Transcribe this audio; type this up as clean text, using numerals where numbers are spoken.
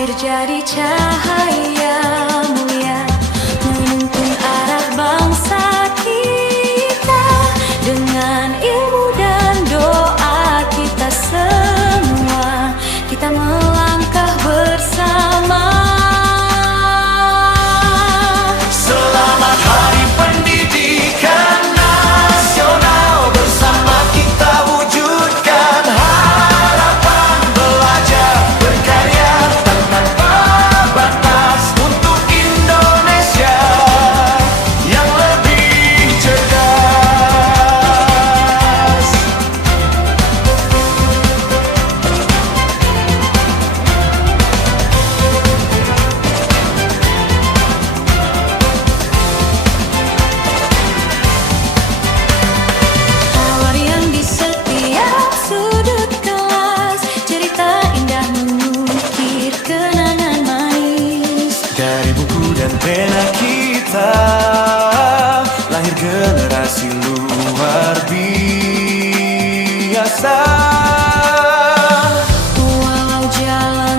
hadir jadi cahaya mulia, menuntun arah bangsa kita dengan ilmu dan doa kita semua. Kita melangkah bersama. Selamat Hari Pendidikan Nasional, bersama kita wujudkan harapan belajar berkarya tanpa batas untuk Indonesia yang lebih cerdas. Pelarian di setiap sudut kelas, cerita indah mengukir kenangan manis. Dari buku dan pena kita lahir generasi luar biasa. Walau jalan